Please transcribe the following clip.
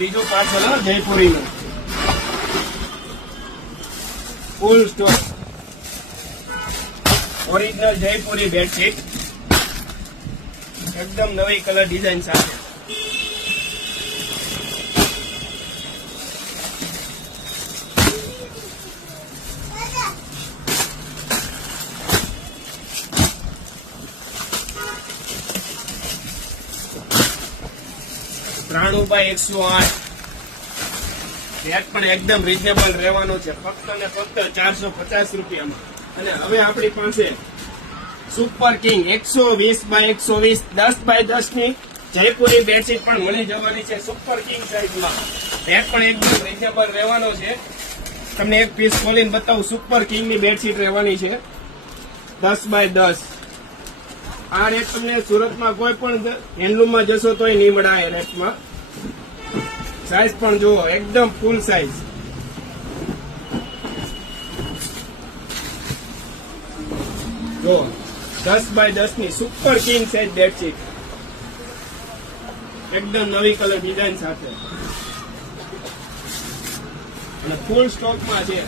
બીજું પાર્સલ જયપુરી નું ફૂલ stock original Jaipuri bedsheet એકદમ નવી કલર ડિઝાઇન સાથે 93/108 રેટ પણ એકદમ રીઝનેબલ રહેવાનો છે ફક્ત ને ફક્ત 450 રૂપિયામાં અને હવે આપણી પાસે સુપર કિંગ 120/120 10/10 ની જયપુરી બેડશીટ પણ મળી જવાની છે સુપર કિંગ સાઈઝમાં રેટ પણ એકદમ રીઝનેબલ રહેવાનો છે તમને એક પીસ ખોલીને બતાવું સુપર કિંગ ની બેડશીટ રહેવાની છે 10/10 આ રેટ તમને સુરતમાં કોઈ પણ હેન્ડલૂમમાં જશો તોય નહીં મળે આ રેટમાં સાઈઝ પણ જુઓ એકદમ ફૂલ સાઈઝ જો 10/10 ની સુપર કિંગ સાઈઝ બેડશીટ એકદમ નવી કલર ડિઝાઇન સાથે અને ફૂલ સ્ટોકમાં છે